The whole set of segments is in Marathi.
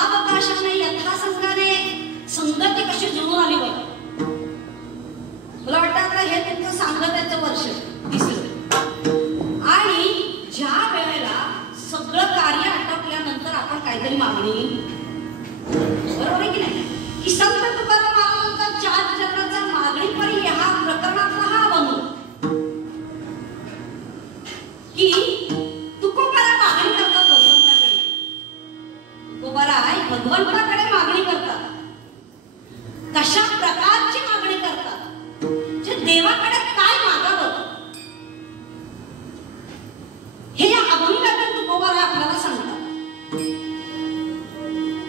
यथावकाशाने यथासंगाने संगती कशी जुळून आली बघा. मला वाटतं आता हे तुमचं सांगत्याचं वर्ष तिसरं. आणि ज्या वेळेला सगळं कार्य आटोपल्यानंतर आपण काहीतरी मागणी, बरोबर आहे की नाही, की संत तुकाराम महाराजांचा चार चरणाचा मागणी परी हा प्रकरणातला हा बनू की तुकोबारा मागणी करतात भगवंताकडे. तुकोबारा आहे भगवंताकडे मागणी करतात. कशा प्रकारची मागणी करतात, जे देवाकडे काय मागावं हे या अभंगातून तुकोबारा आपल्याला सांगतात.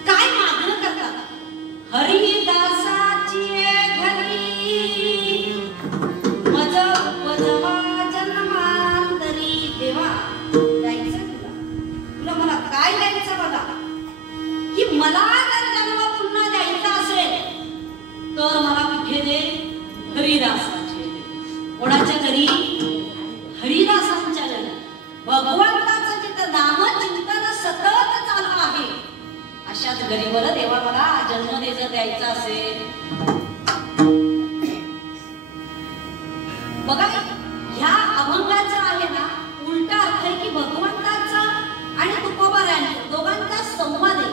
काय मागणं करतात. हरिदासाची घरी मज उपजवा जन्मांतरी. देवा द्यायचं तुला मला काय द्यायचं बघा, की मला जर जन्म पुन्हा द्यायचा असेल तर मला कुठे दे, हरिदासाचे. कोणाच्या घरी, हरिदासांच्या घरी. भगवंताचं जिथं नामचिंतन सतत चालू आहे अशाच घरी बरं देवा मला जन्म द्यायचा असेल. बघा ह्या अभंगाचा आहे ना उलटा अर्थ आहे की भगवंताचा आणि तुकोबारायांचा दोघांचा संवाद आहे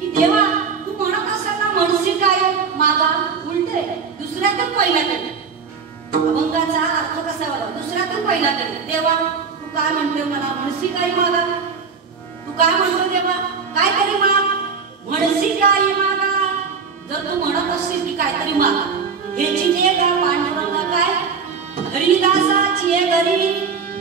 की देवा तू म्हणत असताना मनसी काय मागा, उलट आहे. दुसऱ्यातून पहिल्याकडे अभंगाचा अर्थ कसा बघा, दुसऱ्यातून पहिल्याकडे. देवा तू काय म्हणतोय मला, मनसी काय मागा. तू काय म्हणतो देवा, काय तरी माग, मनसी काय मागा. जर तू म्हणत असशील की काहीतरी मागा, ह्याची जे का पांडुरंगा काय हरिदासाची घरी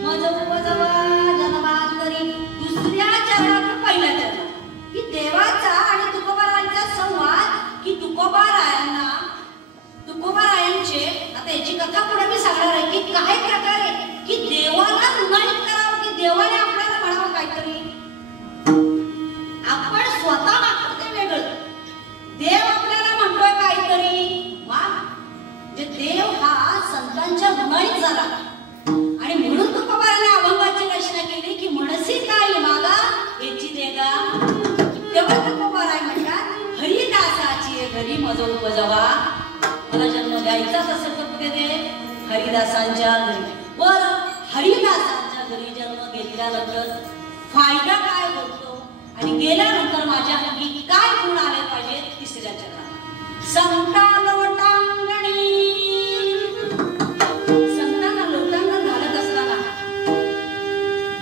मज उपजवा जन्मांतरी. दुसऱ्या चरणातून पहिल्या चरणात की देवाचा आणि तुकोबारायांचा संवाद, की तुकोबारायांचे आता याची कथा पुढे मी सांगणार आहे की काय प्रकारे की देवाला ऋणायत करावं, की देवाने आपल्याला म्हणावं काहीतरी. आपण स्वतः मागतो ते वेगळं, देव आपल्याला म्हणतोय काहीतरी माग. जे देव हा संतांच्या ऋणाईत झाला आणि म्हणून तुकोबाराने अभंगाची रचना केली की मनसी काय मागा याची देगा. तेव्हा तुकोबाराय म्हणतात हरिदासाची घरी मज उपजवा. मला जन्म द्यायचाच असेल तर कुठे दे, हरिदासांच्या घरी. बर हरिदासांच्या घरी जन्म घेतल्यानंतर फायदा काय होतो आणि गेल्यानंतर माझ्या हाती काय गुण आले पाहिजे. तिसऱ्या चरणात संता लोटांगणी. संतांना लोटांगण घालत असताना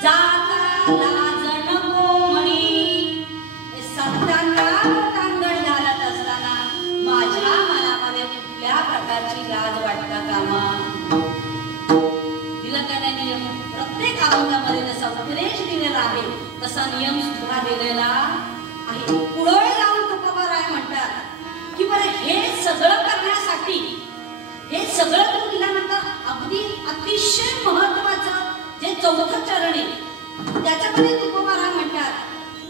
जाता लाज नको म्हणी. संतांना लोटांगण घालत असताना माझ्या मनामध्ये कुठल्या प्रकारची लाज वाटता कामा. दिला का नाही नियम. प्रत्येक अभंगामध्ये जसा उपदेश दिलेला आहे तसा नियम सुद्धा दिलेला आहे. पुढे जाऊन तुकोबाराय म्हणतात की बरं हे सगळं करण्यासाठी, हे सगळं करून दिल्यानंतर अगदी अतिशय महत्वाचं जे चौथं चरण आहे त्याच्यामध्ये तुकोबाराय म्हणतात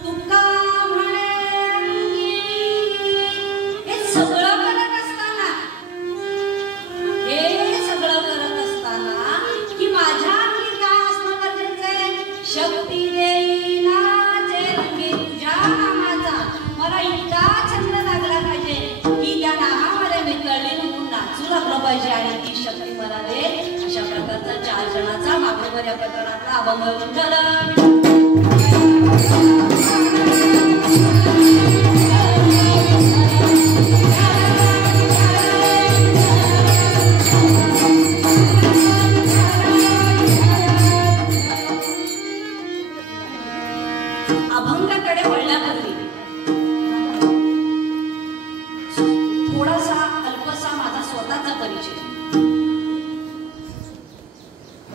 तुका म्हणे हे सगळं करत असताना, हे सगळं करत असताना की माझ्या अंगी काय असणं गरजेचं आहे. शक्ती देईना जे रंगी तुझ्या नामाचा. मला इतका छंद लागला पाहिजे की त्या नामामध्ये मी कळली म्हणून नाचू लागलं पाहिजे आणि ती शक्ती मला दे. अशा प्रकारचा चार जणांचा मागणीवर या प्रकरणातला अभंग विठ्ठल. अभंगाकडे वळण्यापूर्वी थोडासा अल्पसा माझा स्वतःचा परिचय.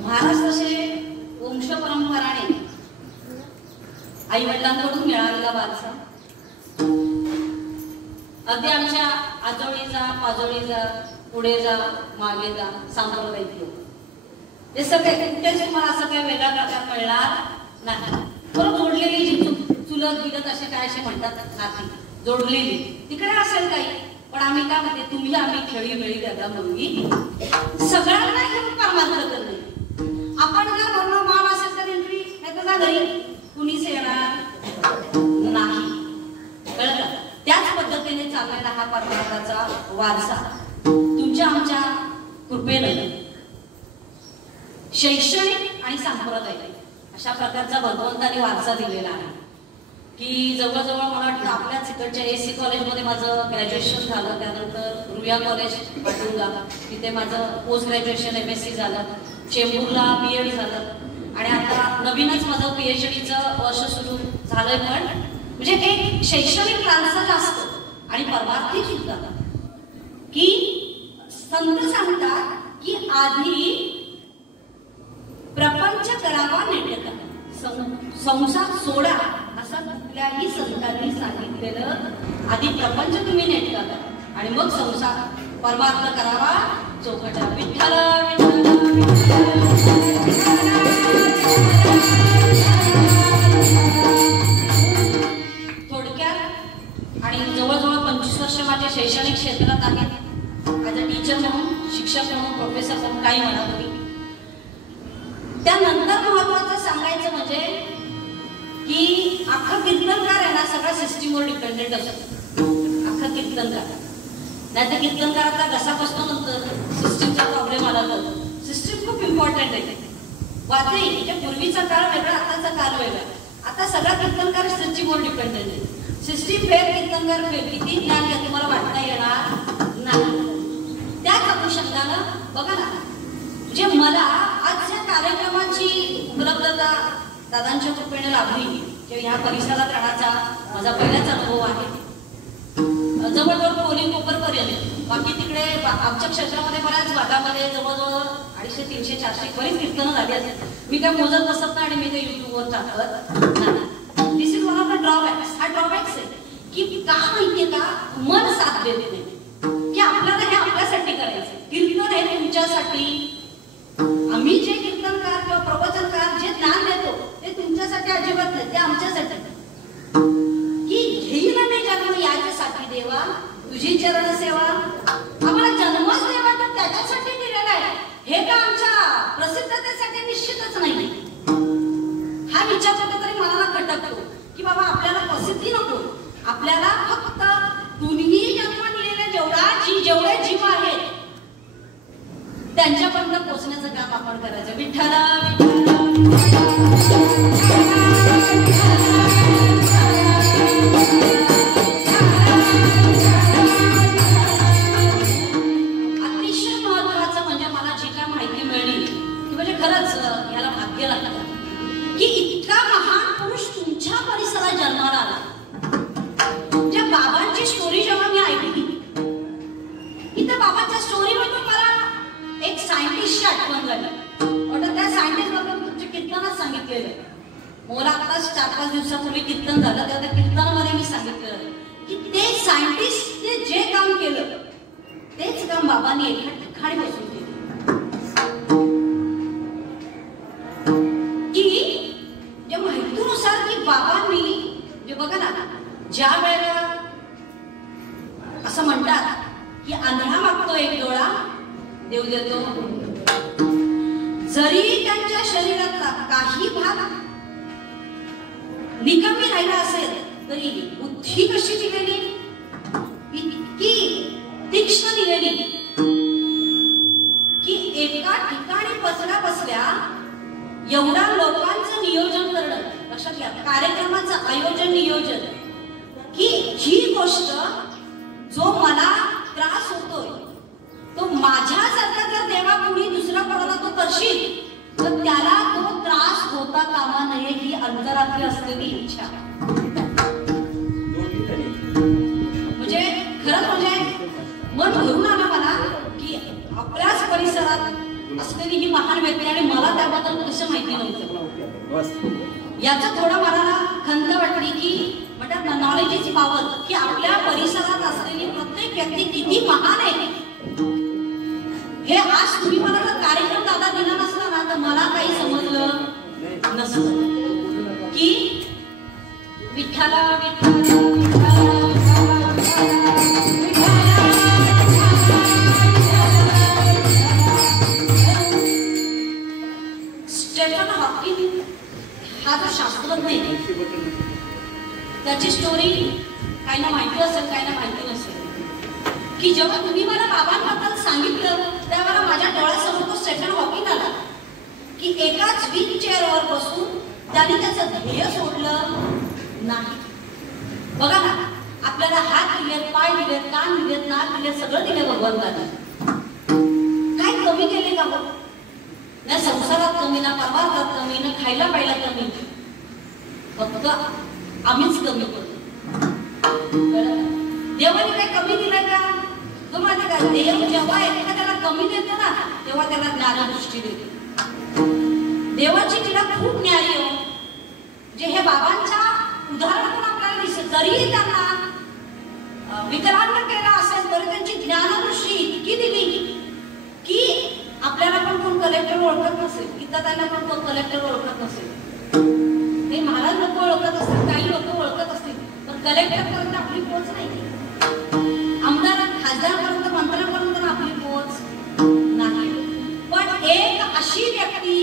महाराष्ट्राचे वंश परंपराने आई वडिलांकडून मिळालेला वारसा, अगदी आमच्या आजोळीचा पाजोळीचा पुढे जा मागे जा सांप्रदायिक लोक हे सगळे कुठेच तुम्हाला असं काही वेगळा प्रकार मिळणार नाही. बरोबर जोडलेली जी चुलत बिलत असे काय असे म्हणतात नाती जोडलेली तिकडे असेल काही, पण आम्ही काय म्हणते तुम्ही आम्ही खेळी मिळी दादा मुलगी सगळ्यांना घेऊन परमार्थ करणे. आपण जर म्हणून माव असेल तर एंट्री नाही तर घरी कुणीच येणार नाही. कळत शैक्षणिक आणि सांप्रदायिक अशा प्रकारचा भगवंताने वारसा दिलेला आहे की जवळजवळ मला वाटतं आपल्याच इकडच्या AC कॉलेजमध्ये माझं ग्रॅज्युएशन झालं, त्यानंतर रुया कॉलेज पाटुंगा तिथे माझं पोस्ट ग्रॅज्युएशन MSc झालं, चेंबूरला BEd झालं आणि आता नवीनच माझं PhDचं वर्ष सुरू झालंय. पण म्हणजे एक शैक्षणिक ट्रान्सफर असतं आणि परमार्थी सुद्धा की संत सांगतात की आधी प्रपंच करावा नेटका, संसार सोडा असं कुठल्याही संतांनी सांगितलेलं. आधी प्रपंच तुम्ही नेटका करा आणि मग संसार परमार्थ करावा चौकटा. विठ्ठल थोडक्यात आणि जवळजवळ 25 वर्ष माझ्या शैक्षणिक क्षेत्रात आहेत. ॲज अ टीचर म्हणून, शिक्षक म्हणून, प्रोफेसर म्हणून काही म्हणा तुम्ही. त्यानंतर महत्वाचं सांगायचं म्हणजे की अख्खा कीर्तनकार आहे ना सगळ्या सिस्टीमवर डिपेंडेंट असतो. अख्खा कीर्तनकार नाही तर कीर्तनकाराचा घसा बसतो नंतर सिस्टीमचा प्रॉब्लेम आला तर. सिस्टीम खूप इम्पॉर्टंट आहे. वाचही म्हणजे पूर्वीचा काळ वेगळा, आताचा काळ वेगळा. आता सगळा कीर्तनकार सिस्टीमवर डिपेंडेंट आहे. सिस्टीम फेर, कीर्तनकार फेर. किती ज्ञान घ्या तुम्हाला वाटता येणार नाही. त्याच अनुषंगानं बघा ना, म्हणजे मला आजच्या कार्यक्रमाची उपलब्धता दादांच्या कृपेने लाभली की ह्या परिसरात राहण्याचा माझा पहिलाच अनुभव आहे. जवळजवळ पोलिंग कोपरपर्यंत, बाकी तिकडे आमच्या क्षेत्रामध्ये बऱ्याच भागामध्ये जवळजवळ 250, 300, 400 बरीच कीर्तनं झाली असतात. मी काय मोजत बसत नाही आणि मी ते युट्यूबवर टाकत नाही. This is one of the drawbacks. हा ड्रॉबॅक्स आहे की का माहितीये का, मन साथ देते नाही की आपल्याला हे आपल्यासाठी करायचं. कीर्तन हे तुमच्यासाठी. आम्ही जे कीर्तनकार किंवा प्रवचनकार जे ज्ञान देतो ते तुमच्यासाठी अजिबात नाही, ते आमच्यासाठी. की घेईल मी जन्म याच्यासाठी देवा तुझी चरण सेवा. आम्हाला जन्मच देवा तर त्याच्यासाठी दिलेला आहे. हे का आमच्या प्रसिद्धतेसाठी निश्चितच नाही. हा विचार कुठेतरी मनाला खटकतो की बाबा आपल्याला प्रसिद्धी नको, आपल्याला फक्त तुम्ही जन्म दिलेले जेवढे जीव आहेत त्यांच्यापर्यंत पोहोचण्याचं काम आपण करायचं. विठ्ठल अतिशय महत्वाचं म्हणजे मला जी काय माहिती मिळली की म्हणजे खरंच याला भाग्य लागतं की इतका महान पुरुष तुमच्या परिसरात जन्माला आला. ज्या बाबांची स्टोरी जेव्हा मी ऐकली, इथं बाबांच्या स्टोरी बद्दल मला एक सायंटिस्टची आठवण झाली. म्हटलं त्या सायंटिस्ट बद्दल तुमच्या कीर्तनात सांगितलेलं. मला आताच 4-5 दिवसापूर्वी कीर्तन झालं, तेव्हा त्या कीर्तनामध्ये मी सांगितलं की ते सायंटिस्ट ते जे काम केलं तेच काम बाबांनी एका ठिकाणी बसून केलं. की जे माहितीनुसार की बाबांनी जे बघा ना, ज्या वेळेला असं म्हणतात की आंधळा मागतो एक डोळा देव देतो. जरी त्यांच्या शरीरातला काही भाग निकामी राहिला असेल तरी बुद्धी कशी दिलेली, इतकी तीक्ष्ण दिलेली की एका ठिकाणी बसल्या एवढा लोकांचं नियोजन करणं. लक्षात घ्या, कार्यक्रमाचं आयोजन नियोजन, की जी गोष्ट जो मला त्रास होतोय तो माझ्यासारखा जर देवा कोणी दुसरा कोणाला तो करशील तर त्याला तो त्रास होता कामा नये ही अंतरातली असलेली इच्छा. म्हणजे खरंच म्हणजे मन भरून आलं मला की आपल्याच परिसरात असलेली ही महान व्यक्ती आणि मला त्याबद्दल कसं माहिती नव्हतं. याचा थोडा मला खंत वाटली की म्हणतात ना, नॉलेज इज पॉवर, की आपल्या परिसरात असलेली प्रत्येक व्यक्ती किती महान आहे हे आज तुम्ही मला जर कार्यक्रम दादा दिला नसला ना तर मला काही समजलं नसतं. की विठ्ठला स्टीफन हॉकिंग हा जो शास्त्रज्ञ त्याची स्टोरी काही ना माहिती असेल, काही ना माहिती नसेल. की जेव्हा तुम्ही मला बाबांबद्दल सांगितलं त्यावेळेला माझ्या डोळ्यासमोर तो स्टीफन हॉकिंग आला की एकाच व्हील चेअरवर बसून त्यांनी त्याचं ध्येय सोडलं नाही. बघा ना, आपल्याला हात दिलेत, पाय दिलेत, कान दिलेत, नाक दिलेत, सगळं दिले भगवंताने. काय कमी केले का बघ? ना संसारात कमी, ना परमार्थात कमी, ना खायला प्यायला कमी. फक्त आम्हीच कमी पडतो. देवाने काय कमी दिलंय का? तुम्हाला काय, देव जेव्हा एखाद्याला कमी देतो ना तेव्हा त्याला ज्ञानदृष्टी देते. देवाची तिला खूप न्याय हो. जे हे बाबांच्या उदाहरणातून आपल्याला दिसत, जरी त्यांना विकलांग केला असेल तरी त्यांची ज्ञानदृष्टी इतकी दिली की आपल्याला पण कोण कलेक्टर ओळखत नसेल, इथं त्यांना पण कोण कलेक्टर ओळखत नसेल. ते महाराज लोक ओळखत असतील, काही लोक ओळखत असतील, पण कलेक्टर पर्यंत आपली पोच नाही. आमदार खासदारपर्यंत, मंत्र्यांपर्यंत आपली पोच नाही. पण एक अशी व्यक्ती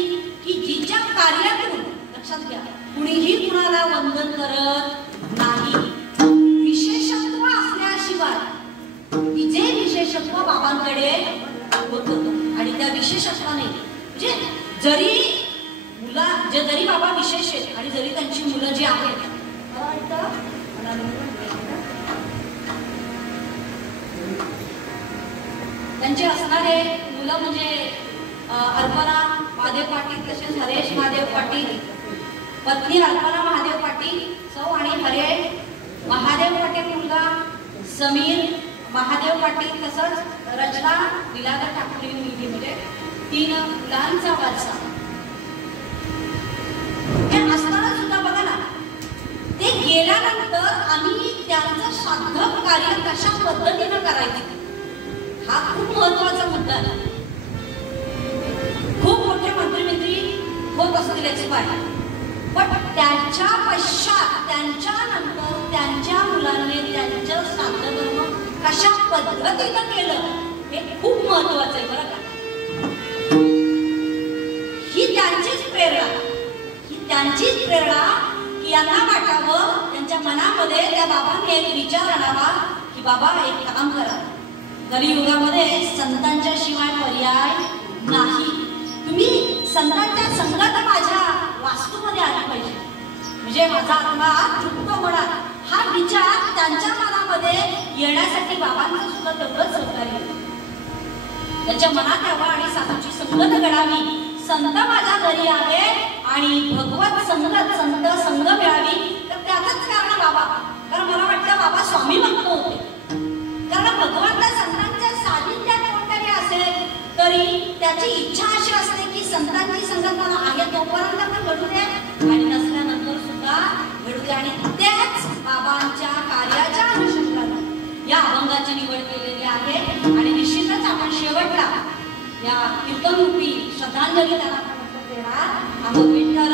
की जिच्या कार्यातून, लक्षात घ्या, कुणीही कुणाला वंदन करत नाही. विशेषत्व असल्याशिवाय तिचे विशेषत्व बाबांकडे होत आणि त्या विशेषत्वाने म्हणजे जरी बाबा विशेष आहेत आणि जरी त्यांची मुलं जी आहेत, त्यांचे असणारे मुलं म्हणजे अर्पणा महादेव पाटील, तसेच हरेश महादेव पाटील, पत्नी अर्पणा महादेव पाटील सौ आणि हरेश महादेव पाटील मुलगा समीर महादेव पाटील, तसंच रचना विलागर ठाकरे मुलगी, म्हणजे 3 मुलांचा वारसा. हे असताना सुद्धा बघा ना, ते गेल्यानंतर आम्ही त्यांचं साधक कार्य कशा पद्धतीनं करायचं हा खूप महत्वाचा मुद्दा आहे. खूप मोठे मंत्री होत असतील एक्सपायर, पण त्यांच्या पश्चात, त्यांच्यानंतर त्यांच्या मुलांनी त्यांचं साधन धर्म कशा पद्धतीनं केलं हे खूप महत्वाचं आहे बरं का. ही त्यांचीच प्रेरणा की यांना वाटावं, त्यांच्या मनामध्ये त्या बाबांनी एक विचार आणावा की बाबा एक काम करा, कलियुगामध्ये संतांच्या शिवाय पर्याय नाही. तुम्ही संतांच्या संगत माझ्या वास्तूमध्ये आला पाहिजे, म्हणजे माझा आत्मा तृप्त होणार. हा विचार त्यांच्या मनामध्ये येण्यासाठी बाबांचं सुद्धा तेवढंच सहकार्य. त्यांच्या मनात यावं आणि साधूची संगत घडावी, संत माझ्या घरी यावे आणि भगवत संगत, संत संग मिळावी. तर त्याचंच कारण बाबा, कारण मला वाटतं बाबा स्वामी भक्त होते. कारण भगवंत संतांच्या सानिध्यात कोणतरी असेल तरी त्याची इच्छा अशी असते की संतांची संगत मला आहे तोपर्यंत पण घडू दे आणि नसल्यानंतर सुद्धा घडू दे. आणि त्याच बाबांच्या कार्याच्या अनुषंगाने या अभंगाची निवड केलेली आहे. आणि निश्चितच आपण शेवटला या कीर्तनरूपी श्रद्धांजली त्यांना देणार आहोत. विठ्ठल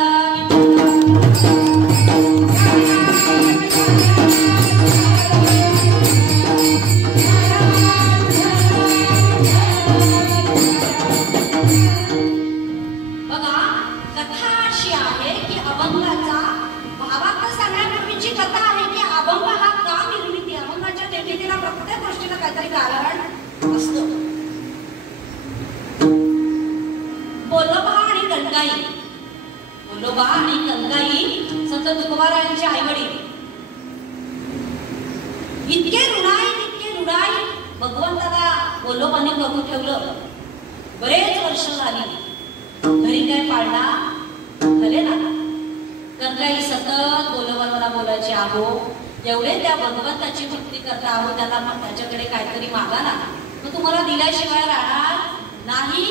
बोलोबा आणि कनकाई संत तुकोबारायांचे आई वडील इतके ऋणाई भगवंताला बोलोबाने करून ठेवलं. बरेच वर्ष झाली, घरी काय पाळणा झाले ना. कनकाई सतत बोलोबाला बोलायचे, आहो एवढे त्या भगवंताची भक्ती करता, आहो त्याला त्याच्याकडे काहीतरी मागा ना, मग तुम्हाला दिल्याशिवाय राहणार नाही.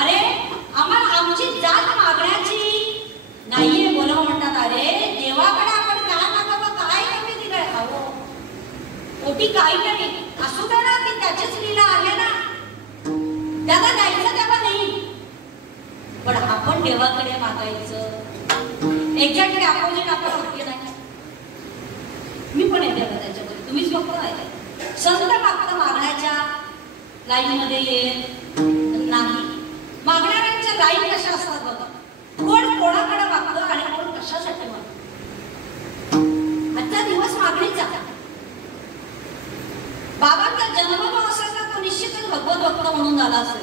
अरे आम्हाला आमची जात मागण्याची नाहीये. बोलवा म्हणतात, अरे देवाकडे आपण काय मागावं, काय कमी दिलंय. अहो पोटी काही नाही, असू दे ना, ती त्याचीच लीला आहे ना, त्याला द्यायचं तेव्हा नाही. पण आपण देवाकडे मागायचं एक्झॅक्टली अपोजिट आपण होते नाही. मी पण येते त्याच्याकडे, तुम्हीच फक्त नाही. संत फक्त मागण्याच्या लाईन मध्ये येत नाही. मागणाऱ्यांच्या लाईन कशा असतात बघा, कोण कोणाकडे मागतं आणि कोण कशासाठी मागतं. आजचा दिवस मागणीचा. बाबांचा जन्म जो असेल ना तो निश्चितच भगवत भक्त म्हणून झाला असेल.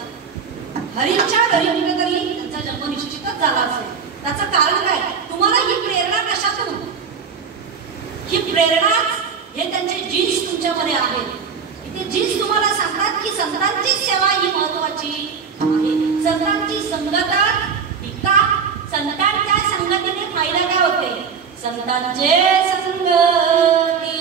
हरींच्या घरी कुठेतरी त्यांचा जन्म डिस्टर्ब झाला असेल त्याचं कारण काय? तुम्हाला ही प्रेरणा कशातून? ही प्रेरणा हे त्यांचे जीन्स तुमच्यामध्ये आहेत. इथे जीन्स तुम्हाला सांगतात की संतांची सेवा ही महत्वाची आहे. संतांची संगता टिका. संतांच्या संगतीने फायदा काय होते? संतांचे संगती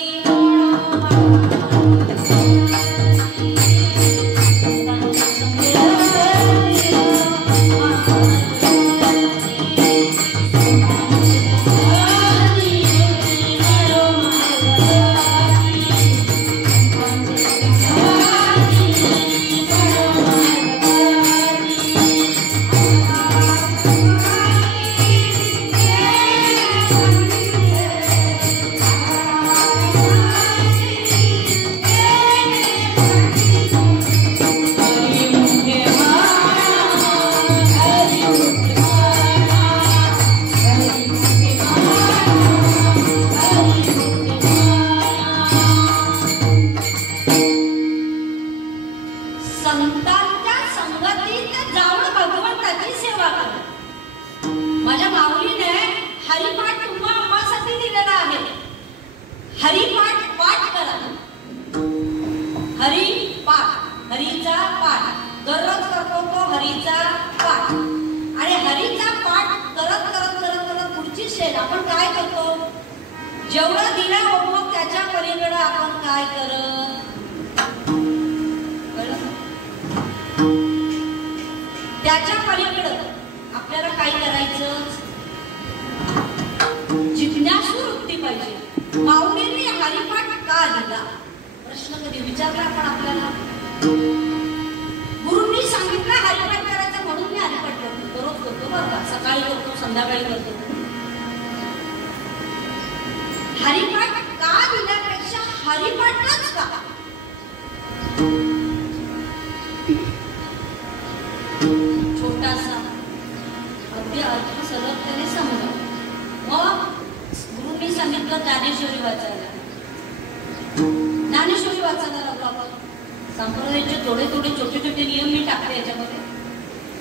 संप्रदायाचे थोडे छोटे नियम मी टाकले याच्यामध्ये.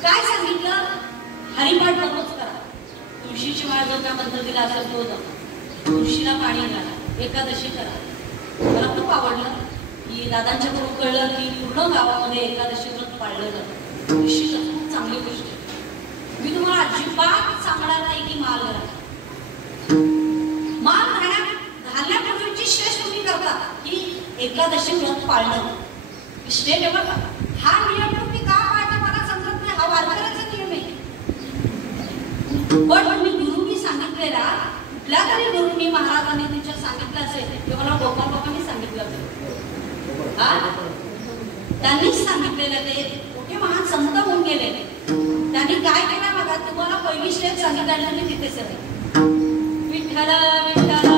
काय सांगितलं? हरिपाठ दररोज करा. तुळशीची माळ जो काय मंत्र दिला असेल तो जप. तुळशीला पाणी घाला. एकादशी करा. मला खूप आवडलं की दादांच्याकडून कळलं की पूर्ण गावामध्ये एकादशी व्रत पाळलं जातं. तुळशीला खूप चांगली गोष्ट आहे. मी तुम्हाला अजिबात सांगणार नाही की माळ घाला. माळ घालण्यापूर्वीची श्रेष्ठ तुम्ही करता की एकादशी व्रत पाळणं. श्रेष्ठ आहे बघा. हा नियम तुम्ही का पाळता मला समजत नाही. हा वारकऱ्याचा नियम आहे. पण तुम्ही गुरुंनी सांगितलेला कुठल्या तरी गुरुंनी महाराजांनी तुमच्या सांगितलं असेल किंवा मला गोपाल बाबांनी सांगितलं असेल. त्यांनीच सांगितलेलं. ते मोठे महान संत होऊन गेले. त्यांनी काय केलं बघा. तुम्हाला पहिली श्रेष्ठ सांगितलं मी तिथेच आहे. विठ्ठल विठ्ठल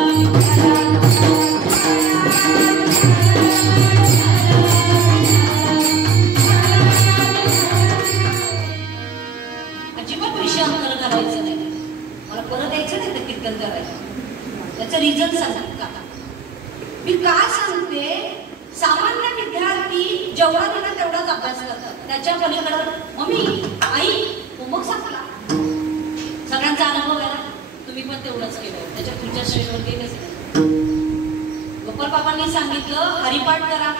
अजिबात विषयांतर करायचं नाही. मला परत यायचं नाही तर कीर्तन करायचं. त्याचं रिझन सांगते का मी काय सांगते. सामान्य विद्यार्थी जेवढा दिला तेवढाच अभ्यास करतात. त्याच्या पलीकडे मम्मी आई होमवर्क संपला. सगळ्यांचा अनुभव आहे. तुम्ही पण तेवढंच केलं. त्याच्या पुढच्या स्टेजवर गेलेच नाही. गोपाल बाबांनी सांगितलं हरिपाठ करा.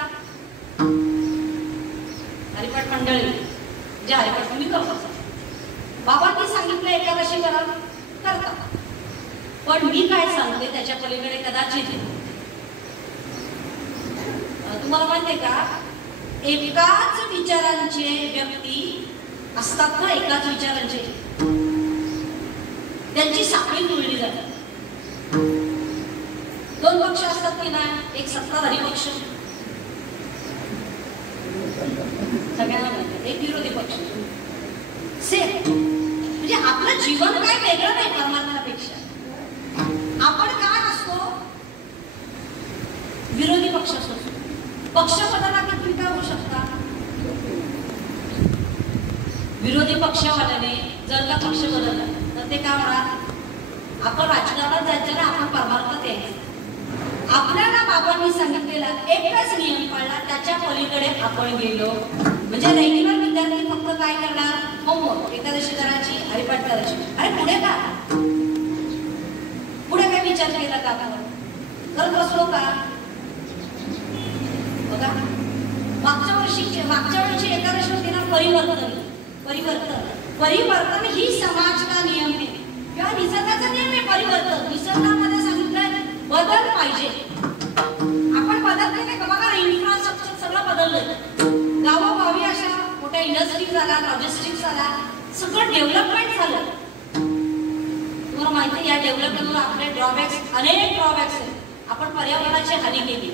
हरिपाठ मंडळी जे हरिपाठ तुम्ही करता. बाबांनी सांगितलं एकादशी करा करता. पण मी काय सांगते त्याच्या पलीकडे कदाचित तुम्हाला माहितीये का एकाच विचारांचे व्यक्ती असतात ना. एकाच विचारांचे त्यांची साखळी जुळली जाते. दोन पक्ष असतात की नाही. एक सत्ताधारी पक्ष सगळ्यांना माहिती. एक विरोधी पक्ष. सेम म्हणजे आपलं जीवन काय वेगळं नाही परमार्थापेक्षा. आपण काय असतो विरोधी पक्ष असतो. पक्ष बदलला की तुम्ही काय होऊ शकता. विरोधी पक्षवाल्याने जर का पक्ष बदलला तर ते काय होणार. आपण राजकारणात जायचं ना. आपण परमार्थात यायचं. आपल्याला बाबांनी सांगितलेला एकच नियम पाळला. त्याच्या पलीकडे आपण गेलो म्हणजे रेग्युलर विद्यार्थी फक्त काय करणार होमवर्क एकादशी करायची हरिपाठ करायची. अरे पुढे का, पुढे काय विचार केला का आपण, करत बसलो का? बघा मागच्या वर्षी एकादशी होती ना, परिवर्तन ही समाज का नियम आहे किंवा निसर्गाचा नियम आहे. परिवर्तन निसर्गामध्ये सांगितलंय बदल पाहिजे. आपण बदलले नाही का? बघा इन्फ्रास्ट्रक्चर सगळं बदललंय. गावोगावी अशा मोठ्या इंडस्ट्रीज झाल्या, लॉजिस्टिक्स झाल्या, सगळं डेव्हलपमेंट झालं. तुम्हाला माहिती आहे या डेव्हलपमेंटवर आपले अनेक ड्रॉबॅक्स आहेत. आपण पर्यावरणाची हानी केली.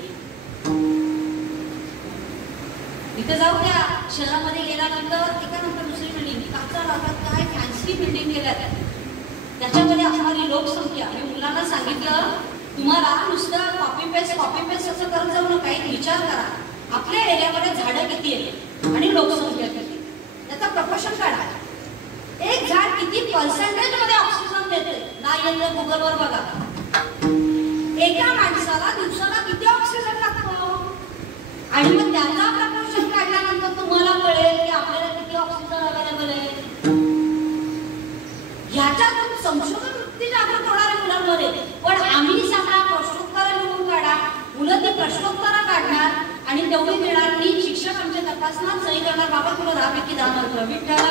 इथे जाऊ त्या शहरामध्ये गेल्यानंतर एकानंतर दुसरी बिल्डिंग, काचा लावतात, काय फॅन्सी बिल्डिंग केल्यात. त्याच्यामध्ये असणारी लोकसंख्या. मी मुलांना सांगितलं तुम्हाला नुसतं कॉपी पेस्ट असं करत जाऊ नका, एक विचार करा आपल्या एरियामध्ये झाडं किती आहेत आणि लोकसंख्या किती, त्याचा प्रपोर्शन काढा. एक झाड किती पर्सेंटेज मध्ये ऑक्सिजन देते नाही येतं गुगलवर बघा. एका माणसाला दिवसाला किती ऑक्सिजन लागतो आणि मग त्याचा प्रपोर्शन काढल्यानंतर तुम्हाला कळेल की आपल्याला किती ऑक्सिजन अवेलेबल आहे. ह्याच्यातून संशोधन वृत्ती जागृत होणार आहे मुलांमध्ये. पण आम्ही सांगा प्रश्नोत्तरं लिहून काढा, मुलं ती प्रश्नोत्तरं काढणार आणि तेवढी देणार. मी शिक्षक आमच्या तपासणात सही करणार, बाबा तुला 10 पैकी 10 मार्क. विठ्ठल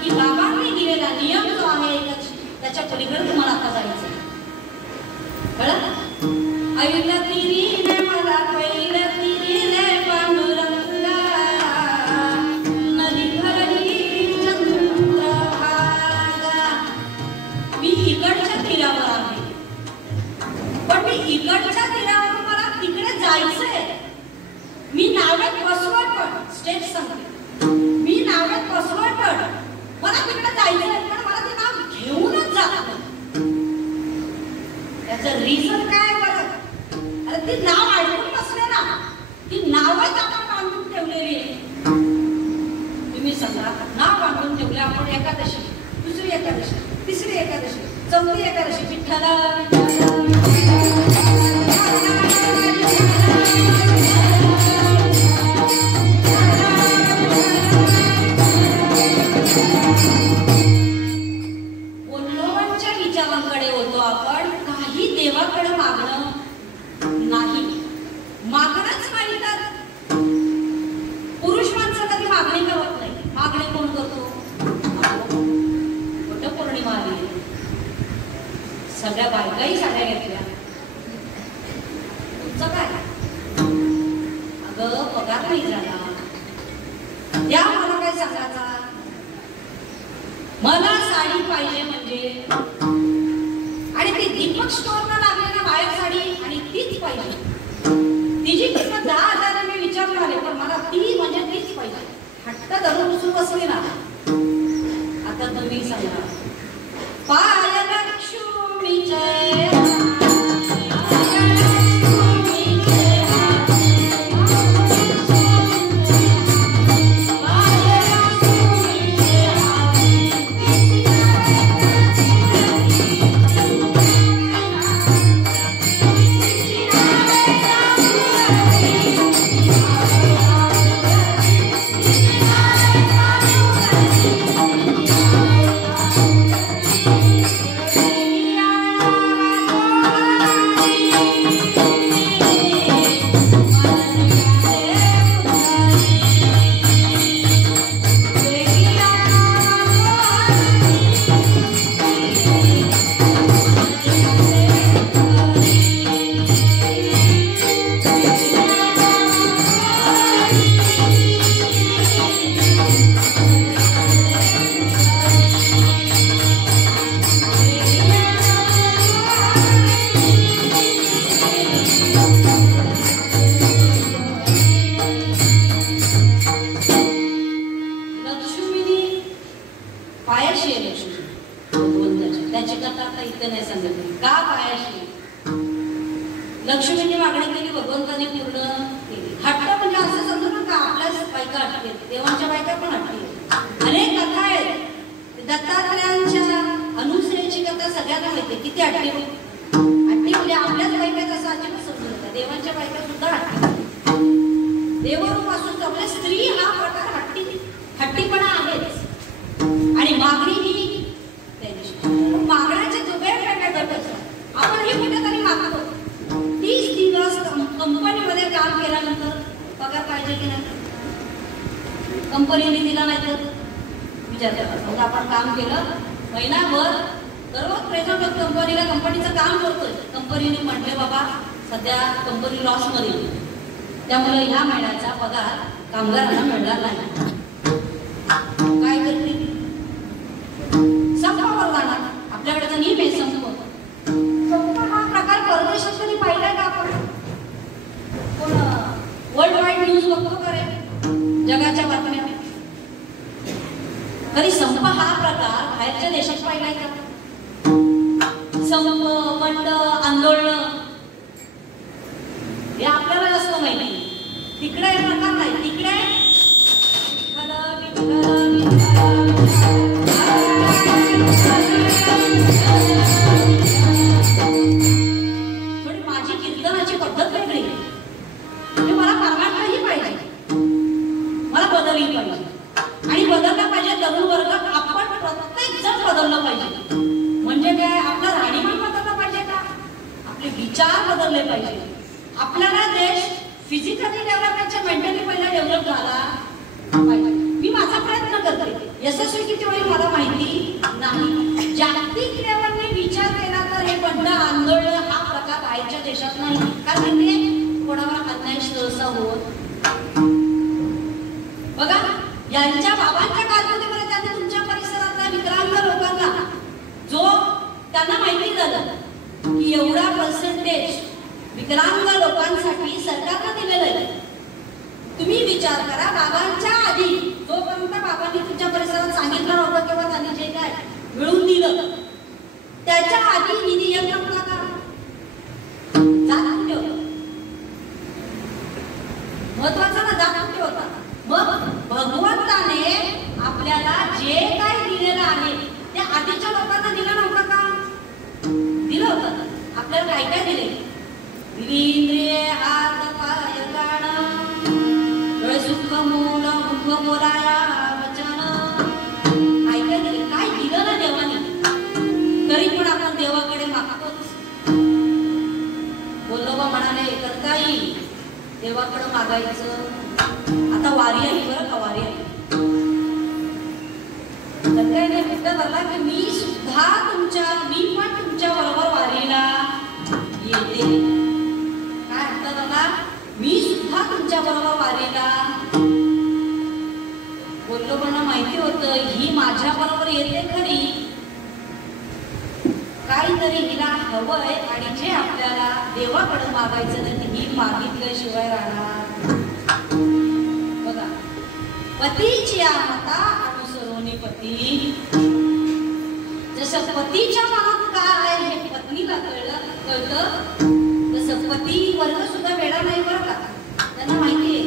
की बाबांनी दिलेला नियम जो आहे त्याच्या पलीकडे तुम्हाला आता जायचं. कळलं? अयोध्या तिरीने मला पहिल्या तिरीने पांडुरंगा नदी भरली चंद्रभागा. मी इकडच्या तीरावर आहे, पण मी इकडच्या तीरावर मला तिकडे जायचंय. मी नावेत बसवत पण स्टेज सांगते, मी नावेत बसवत पण मला तिकडे जायचं नाही, पण मला ते नाव घेऊनच जात. त्याचं रिझन काय बरं? अरे ते नाव ऐकून बसले ना, ती नावच आपण बांधून ठेवलेली आहे. तुम्ही सांगा नाव बांधून ठेवले आपण. एकादशी, दुसरी एकादशी, तिसरी एकादशी, चौथी एकादशी, विठ्ठला बोल्लोबांच्या विचारांकडे होतो आपण. काही देवाकडे मागणं नाही, मागणंच नाही. तर पुरुष माणसं कधी मागणी करत नाही. मागणी कोण करतो? वटपौर्णिमा आली, सगळ्या बायकाही साड्या घेतल्या. तुमचं काय? अगं पगार नाही झाला, द्या मला काय सांगायचा. मला साडी पाहिजे म्हणजे, आणि ती दीपक स्टोअरला लागलेली बाहेर साडी आणि तीच पाहिजे. तिची किंमत 10,000 मी विचारलं आले, पण मला ती म्हणजे तीच पाहिजे. हट्ट धरून बसून बसली ना. आता तुम्ही सांगा पाय लक्ष्मीचे लक्ष्मीने मागणी केली, भगवंताने पूर्ण केली. हट्ट म्हणजे असं समजू नका आपल्याच बायका हटके, देवांच्या बायका पण हटके. अनेक कथा आहेत हट्टी हट्टी म्हणजे आपल्याच बायका तसं अजिबात समजू नका, देवांच्या बायका सुद्धा हट्टी. देवरूप असून आपल्या स्त्री हा प्रकार हट्टीपणा आहेच. आणि मागणी ही मागण्याचे वेगवेगळे गट असतात. आपण हे कुठेतरी मागतो. 30 दिवस कंपनीमध्ये काम केल्यानंतर पगार पाहिजे की नाही? कंपनीने दिला नाही तर विचार करा. आपण काम केलं महिनाभर, दररोज प्रेझेंट होत कंपनीला, कंपनीचं काम करतोय. कंपनीने म्हटले बाबा सध्या कंपनी लॉसमध्ये, त्यामुळे ह्या महिन्याचा पगार कामगारांना मिळणार नाही. काय करते? संपावर जाणार. आपल्याकडचा नियम आहे संप. हा प्रकार परदेशात कधी पाहिलाय का आपण? कोण वर्ल्ड वाईड न्यूज बघतो करे जगाच्या बातम्या? कधी संप हा प्रकार बाहेरच्या देशात पाहिलाय का? संप, बंड, आंदोलन हे आपल्याला जास्त माहिती. तिकडे हे प्रकार नाही. तिकडे थोडी माझी कीर्तनाची पद्धत वेगळी. म्हणजे मला परमात्माही पाहिजे, मला बदलही पाहिजे. आणि बदलला पाहिजे तरुण वर्ग. आपण प्रत्येक जण बदललं पाहिजे. म्हणजे काय? आपला राहणीमान बदललं पाहिजे का? आपले विचार बदलले पाहिजे. आपल्याला देश फिजिकली डेव्हलपमेंटच्या मेंटली पहिला डेव्हलप झाला पाहिजे. मी माझा प्रयत्न करते. यशस्वी किती होईल मला माहिती नाही. जागतिक लेवलने विचार केला तर हे बंड, आंदोलन हा प्रकार बाहेरच्या देशात नाही. कारण ते कोणावर अन्याय सहसा होत. बघा, यांच्या बाबांच्या कारकिर्दीमध्ये त्यांनी तुमच्या परिसरातल्या विकलांग लोकांना, जो त्यांना माहिती झालं की एवढा पर्सेंटेज विकलांग लोकांसाठी सरकारने दिलेलं आहे. तुम्ही विचार करा, बाबांच्या आधी जोपर्यंत बाबांनी तुमच्या परिसरात सांगितलं नव्हतं किंवा त्यांनी जे काय मिळवून दिलं, त्याच्या आधी निधी येत नव्हता का? जात कुठे होता? महत्वाचा ना, जात कुठे होता? मग भगवंताने आपल्याला जे काही दिलेलं आहे ते आधीच्या लोकांना दिलं नव्हतं का? दिलं होतं. आपल्याला काय काय दिले? इंद्रिये, हात, पाय, कान, डोळे, सुख, मूल, मुख, बोलाया, वचन, काय काय दिले? काय दिलं ना देवाने? तरी पण आपण देवाकडे मागतोच. बोल्लोबा म्हणाले करताई देवाकडे मागायचं. आता वारी आली बरं का, वारी आली. करताईने मुद्दा धरला की मी पण तुमच्या बरोबर वारीला येते. काय म्हणतात दादा? मी सुद्धा तुमच्या बरोबर वारीला. बोल्लोबांना माहिती होतं ही माझ्या बरोबर येते खरी, काहीतरी हिला हवंय आणि जे आपल्याला देवाकडे मागायचं नाही ही मागितल्याशिवाय राहणार. बघा, पतीची मता अनुसरोनी पती. जसं पतीच्या मनात काय आहे हे पत्नीला कळतं, तसं पती वर्ग सुद्धा वेळा नाही बरं का. त्यांना माहिती आहे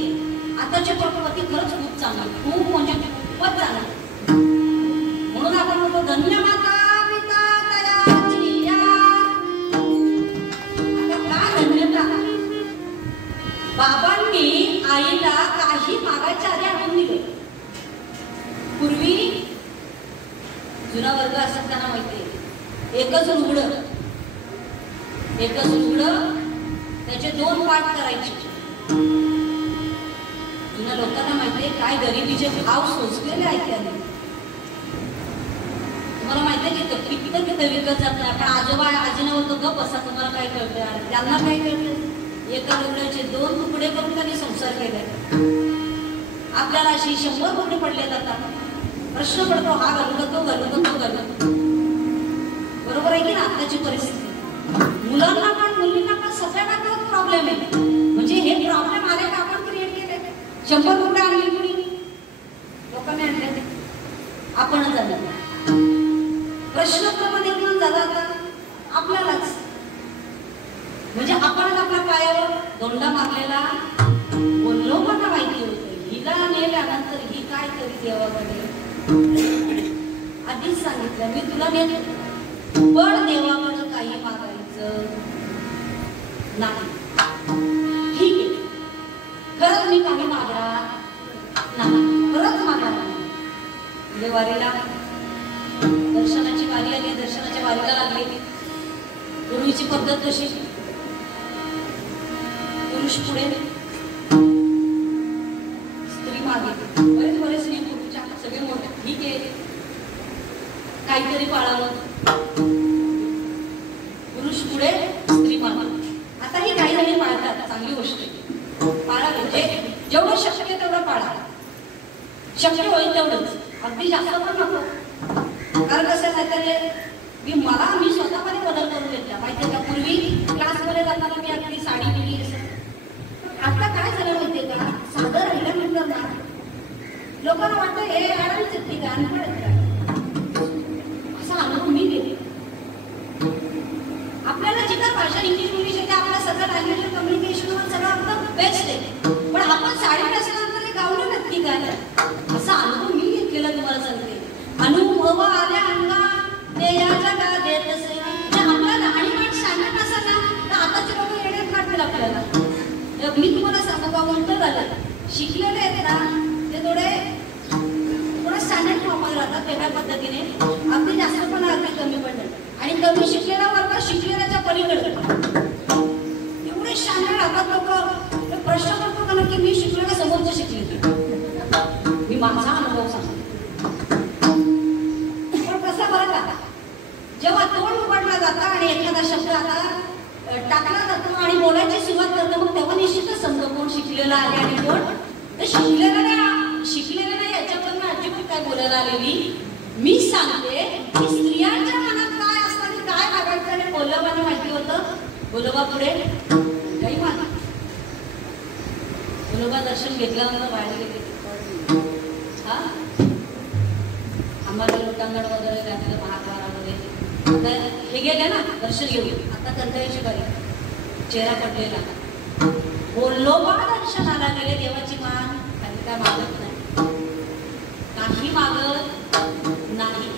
आताचे पती खरंच खूप चांगले, खूप म्हणजे खूपच चांगले. म्हणून आपण म्हणतो धन्य माता पिता तयाची या. आता का धन्यता? बाबांनी आईला काही मागायच्या आधी आणून दिले. पूर्वी जुना वर्ग असत त्यांना माहिती आहे एकच रुगडं त्याचे 2 पाठ करायचे. जुन्या लोकांना माहिती आहे काय गरिबीचे भाव सोचलेले आहेत त्यांनी. तुम्हाला माहिती आहे की पिकतं तिथं विकत जात नाही. पण आजोबा आजीनं होतो गप बसा, तुम्हाला काय कळतं? त्यांना काय कळतं? एका रुगड्याचे 2 तुकडे करून त्यांनी संसार केले. आपल्याला अशी 100 तुकडे पडले जातात. प्रश्न पडतो हा घालू तो बरोबर आहे की ना? आताची परिस्थिती मुलांना पण मुलींना पण सगळ्यांना तोच प्रॉब्लेम आहे. म्हणजे हे प्रॉब्लेम आले का आपण क्रिएट केले? 100 रुपये आणले कुणी? लोकांनी आणले, आपणच आणले. प्रश्न क्रम निर्माण झाला आता आपल्यालाच. म्हणजे आपणच आपल्या पायावर दोंडा मारलेला. लोकांना माहिती होतं हिला नेल्यानंतर ही काय करी देवाकडे. आधीच सांगितलं मी तुला नेते, पण देवाकडे काही नाही. ठीक आहे, खरंच मी काही मागणार नाही, खरंच मागणार नाही. म्हणजे वारीला दर्शनाची वारी आली, दर्शनाच्या वारीला लागली. पूर्वीची पद्धत कशी, पुरुष पुढे स्त्री मागे. बरेच नियम पूर्वीच्या सगळे मोठे. ठीक आहे, काहीतरी पाळावं. पुरुष पुढे स्त्री मागे. आता ही काही जणी पाळतात, चांगली गोष्ट आहे. पाळा म्हणजे जेवढं शक्य आहे तेवढं पाळा. शक्य होईल तेवढंच, अगदी जास्त पण नको. कारण कसं नाही, मी स्वतःमध्ये बदल करून घेतला माहितीये का. पूर्वी क्लासमध्ये जाताना मी अगदी साडी बिडी असं. आता काय झालं माहितीये का, साधं राहिलं म्हणतात ना, लोकांना वाटतं हे आरामच येते का, अनपडत का. असा अनुभव मी घेते. आपल्याला जी काय भाषा इंग्लिश येते, आपल्या सगळं लँग्वेज कम्युनिकेशन सगळं एकदम बेस्ट आहे. पण आपण साडी नेसल्यानंतर हे गावलं नक्की काय, असा अनुभव मी घेतलेला तुम्हाला सांगते. अनुभव आल्या अंगा ते या जगात येत असे. आपल्या लहानपण सांगत असा ना, तर आताचे लोक येण्यात काढतील आपल्याला. मी तुम्हाला सांगू का, म्हणतो झालं शिकलेले आहेत ना, ते थोडं स्टँडर्ड फॉर्ममध्ये राहतात वेगळ्या पद्धतीने. अगदी जास्त पण अगदी कमी पण. आणि कमी शिकलेला वर्ग शिकलेल्याच्या पलीकडे एवढे स्टँडर्ड राहतात लोक. प्रश्न करतो का नक्की मी शिकलो का समोरचे शिकले. मी माझा अनुभव सांगतो. जेव्हा तोंड उघडला जातं आणि एखादा शब्द आता टाकला जातो आणि बोलायची सुरुवात करतो, मग तेव्हा निश्चितच समजा कोण शिकलेला आहे आणि कोण शिकलेलं नाही. याच्यावर अजिबात काय बोलायला आलेली. मी सांगते की स्त्रियांच्या मनात काय असतं आणि काय वागायचं. आणि बोलवाने माहिती होतं. बोलोबा पुढे काही मागे. बोलोबा दर्शन घेतल्यानंतर बाहेर गेले. हा, आम्हाला लोटांगण वगैरे घातलं महाद्वारामध्ये. हे गेले ना दर्शन घेऊन. आता कंटाळीची बारी, चेहरा पडलेला. बोलोबा दर्शनाला गेले, देवाची मान खाली काय मागत नाही, काही मागत नाही.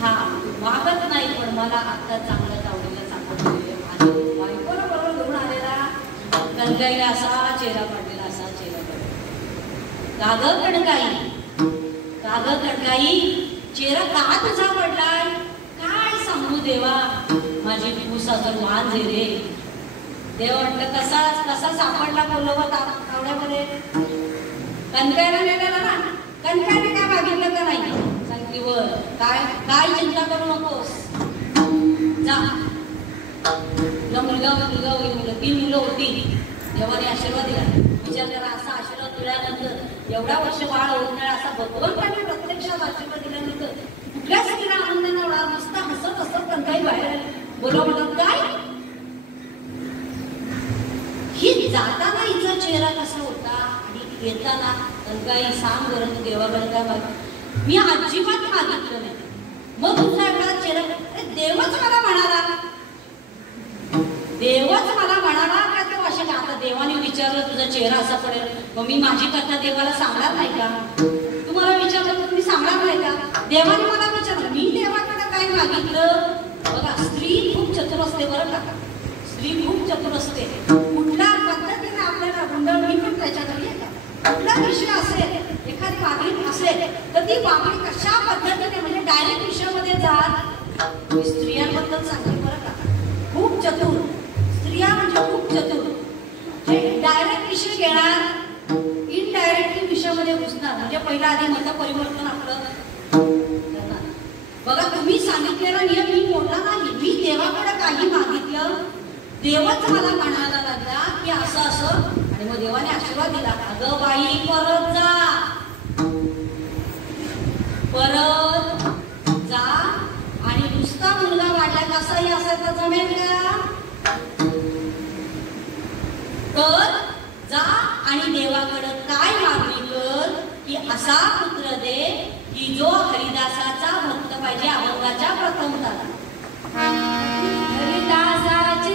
हा मागत नाही, पण मला आता चांगलं तावडीला चांगलं बायकोला बरोबर घेऊन आलेला. कणकाईला असा चेहरा पडलेला, असा चेहरा पडलेला. कागद कणकाई चेहरा का तुझा पडलाय, काय सांगू देवा, माझी पुसाचं मान जे रे. देव म्हटलं कसा सापडला बोलवा तावड्यामध्ये. कणकाईला नेलेला ना, कणकाईने काय मागितलं का नाही. सांगली वर काय चिंता करू नकोस, जा. तुला मुलगा होईल. 3 मुलं होती. देवाने आशीर्वाद दिला. विचार करा, असा आशीर्वाद दिल्यानंतर एवढा वर्ष बाळ होत नाही, असा भगवंताने प्रत्यक्षात आशीर्वाद दिल्यानंतर कुठल्या स्त्रीला आनंद होणार. मस्त हसत कणकाई बाहेर आली. बोला म्हणत काय ही जाताना हिचा चेहरा कसा होता आणि येताना कणकाई सांग बरं देवाकडे काय मागितलं. मी अजिबात मागितलं नाही. मग तुझा एवढा चेहरा, देवच मला म्हणाला का तो अशा. आता देवाने विचारलं तुझा चेहरा असा पडेल, मग मी माझी कथा देवाला सांगणार नाही का. तुम्हाला विचारलं तर तुम्ही सांगणार नाही का. देवाने मला विचारलं, मी देवाकडे काय मागितलं. बघा, स्त्री खूप चतुर असते बरं का. स्त्री खूप चतुर असते. कुठल्या पद्धतीने आपल्याला गुंडळणी पण त्याच्याकडे येतात. कुठला विषय असेल, एखादी मागणी असेल, तर ती मागणी कशा पद्धतीने, म्हणजे डायरेक्ट विषयामध्ये जात. स्त्रियांबद्दल सांगते बरं का, खूप चतुर स्त्रिया म्हणजे खूप चतुर. डायरेक्ट विषय घेणार, इनडायरेक्टली विषयामध्ये घुसणार. म्हणजे पहिला आधी मत परिवर्तन आपलं. बघा, तुम्ही सांगितलेला नियम मी मोडला नाही. मी देवाकडे काही मागितलं, देवच मला म्हणायला लागला की असं. आणि मग देवाने आशीर्वाद दिला. अगं बाई, परत जा आणि नुसता मुलगा वाढला कसाही असायचा जमेल का. तर जा आणि देवाकडं काय मागणी कर की असा पुत्र दे की जो हरिदासाचा भक्त पाहिजे. अभंगाच्या प्रथम ताला हरिदासाची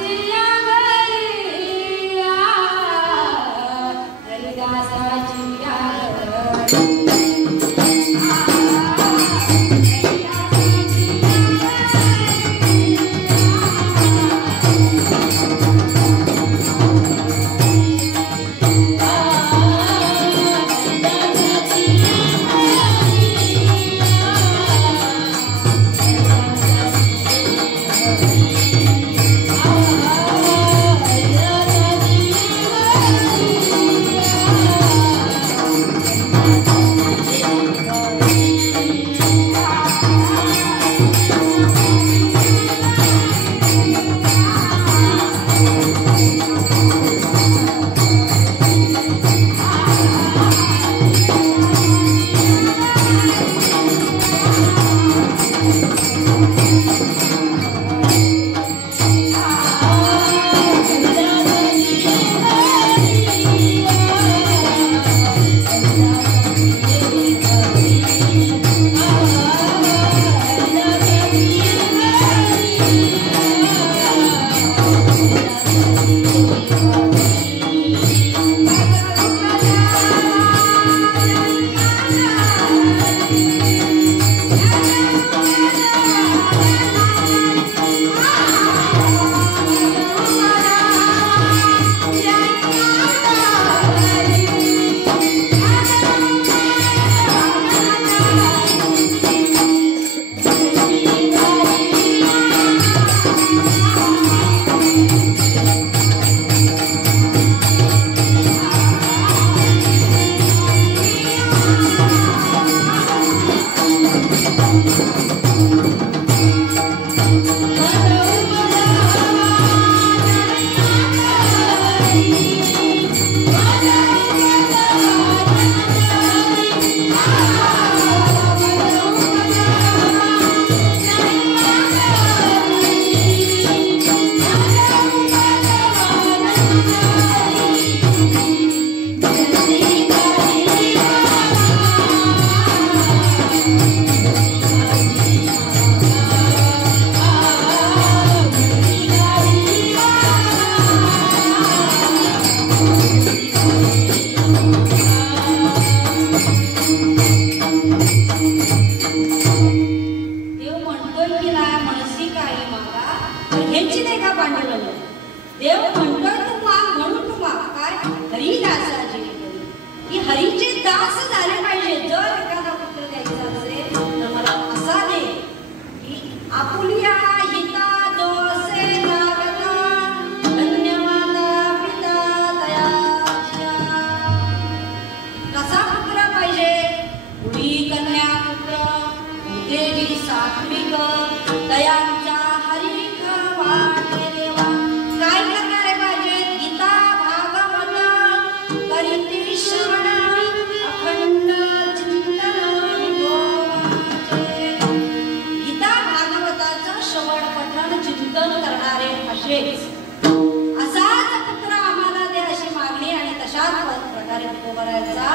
मुलग्याचा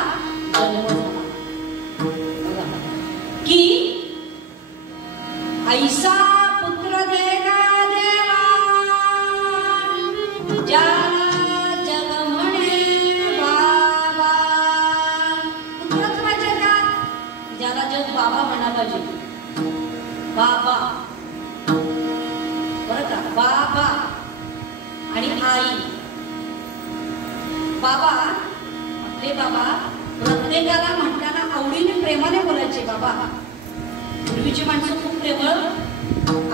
जन्म झाला की ऐसा पुत्र देगा देवा ज्याला जग म्हणे बाबा. पुत्रच पाहिजे का? ज्याला जग बाबा म्हणा पाहिजे. बाबा बरं का, बाबा आणि आई. बाबा आपले बाबा प्रत्येकाला म्हणताना आवडीने प्रेमाने बोलायचे बाबा. पूर्वीची माणसं खूप प्रेमळ,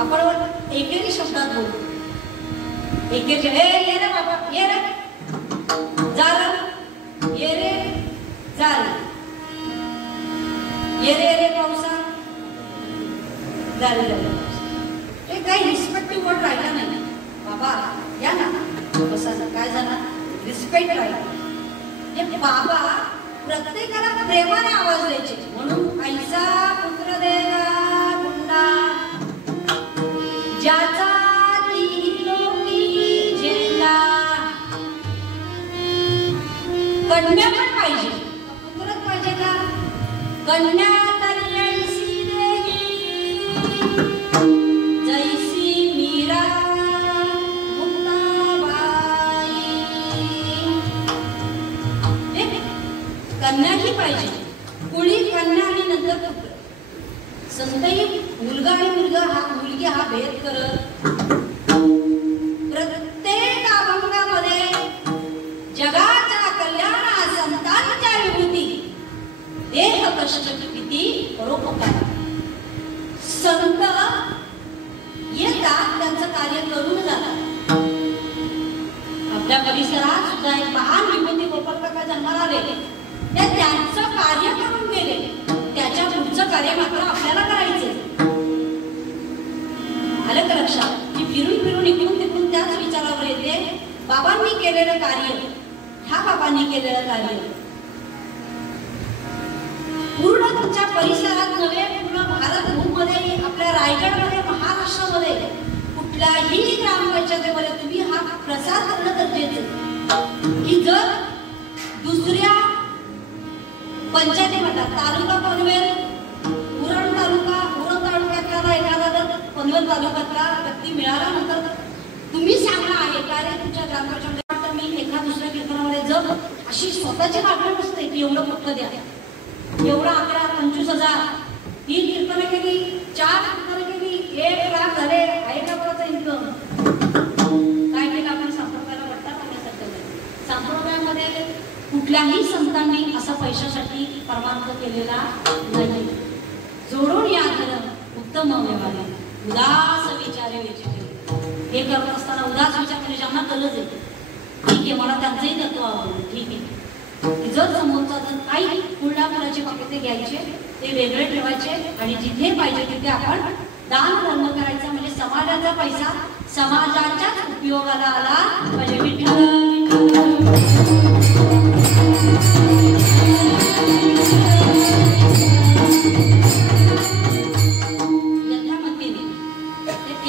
आपण एकेरी शब्दात बोलतो. एकेरी ये रे बाबा, ये रे जा रे, ये रे जा रे, ये रे पावसा जा रे. हे काही रिस्पेक्टिव्ह वर्ड राहिला नाही. बाबा या ना बसा, काय झाला, रिस्पेक्ट राहिला. हे बाबा प्रत्येकाला प्रेमाने आवाज द्यायचे. म्हणून ऐसा पुत्र देगा गुंडा ज्याचा लोकी झेला. कन्या पण पाहिजे, पुत्रच पाहिजे का? कन्या तल्लैसी देही जैसी मीरा मुक्ताबाई. कन्या ही पाहिजे, कुणी कन्या आणि नंतर पुत्र. संतही मुलगा आणि मुलगी हा भेद करत प्रत्येक अभंगामध्ये जगाच्या कल्याणा संतांच्या विभूती देह कष्ट किती परोपकार. संत येतात त्यांचं कार्य करून जातात. आपल्या परिसरात सुद्धा एक महान विभूती गोपाल काका जन्माला आले, त्यांचं कार्य करून गेले. त्याच्या पुढचं कार्य मात्र आपल्याला करायचे. आलं का लक्षात? की फिरून फिरून इकडून तिकडून त्याच विचारावर येते. बाबांनी केलेलं कार्य, ह्या बाबांनी केलेलं कार्य पूर्ण तुमच्या परिसरात नव्हे, पूर्ण भारतभूमीमध्ये, आपल्या रायगडमध्ये, महाराष्ट्रामध्ये कुठल्याही ग्रामपंचायतीमध्ये तुम्ही हा प्रसार करणं गरजेचं आहे. की जर दुसऱ्या पंचायती म्हणतात, तालुका पनवेल, उरण तालुक्यातला एखादा जर पनवेल तालुक्यातला व्यक्ती मिळाल्यानंतर तुम्ही सांगणं आहे का रे तुमच्या ग्रामपंचायतीमध्ये, मी एका दुसऱ्या कीर्तनामध्ये जर अशी स्वतःची मागणी नसते की एवढं मोठं द्या, एवढा आकडा 25,000, 3 कीर्तनं केली, 4 कीर्तनं केली, 1 लाख झाले, आहे का बरोबर इन्कम? काय केलं आपण? संप्रदायाला वाटता करण्यासारखं. संप्रदायामध्ये कुठल्याही संतांनी असा पैशासाठी परमार्थ केलेला नाही. जोडून या खरं उत्तम व्यवहार, उदास विचारे विचार. हे करत असताना उदास विचार म्हणजे ज्यांना गरज आहे, ठीक आहे, मला त्यांचंही तत्व आवडलं, ठीक आहे. जर समोरचा जर काही फुलाचे पाकिटे घ्यायचे, ते वेगळे ठेवायचे आणि जिथे पाहिजे तिथे आपण दान धर्म करायचा. म्हणजे समाजाचा पैसा समाजाच्याच उपयोगाला आला म्हणजे. विठ्ठल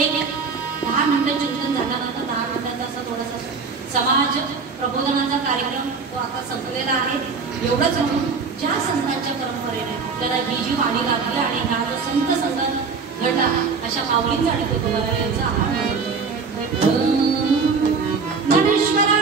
एक 10 मिनिटं चिंतन झाल्यानंतर 10 मिनिटाचा असा थोडासा समाज प्रबोधनाचा कार्यक्रम तो आता संपलेला आहे. एवढंच म्हणून ज्या संतांच्या परंपरेने आपल्याला ही जी वाणी लागली आणि ह्या जो संत संगत घडला अशा माऊलींचा आणि तुकोबारायांचा आभार मानतो. ज्ञानेश्वरा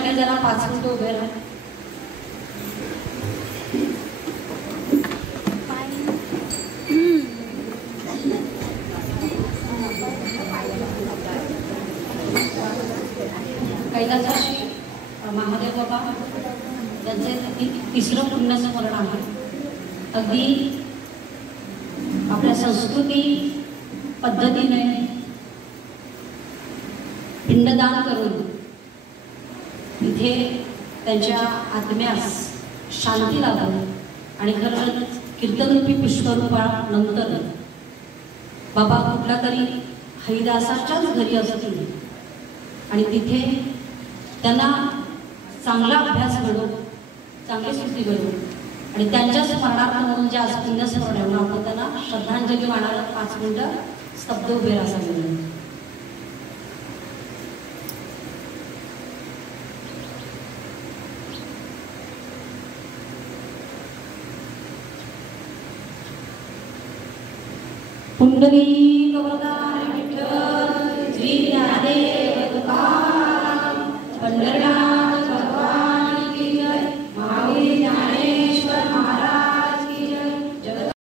सगळ्यांनी जरा 5 मिनिटं उभे राहा. कैलासवासी महादेव बाबा यांचे तिसरं पुण्यस्मरण आहे. अगदी आपल्या संस्कृती पद्धतीने पिंडदान करून इथे त्यांच्या आत्म्यास शांती लाभली आणि खरंच कीर्तनरूपी पुष्परूपा नंतर बाबा कुठला तरी हरिदासाच्याच घरी असतील आणि तिथे त्यांना चांगला अभ्यास घडो, चांगली स्थिती घडो आणि त्यांच्या स्मरणार्थ म्हणून जे आज पुण्यस्मरण आहे म्हणून आपण त्यांना श्रद्धांजली वाहणारा 5 मिनिटं स्तब्ध उभे राहा सगळे. पुंडलीक वरदा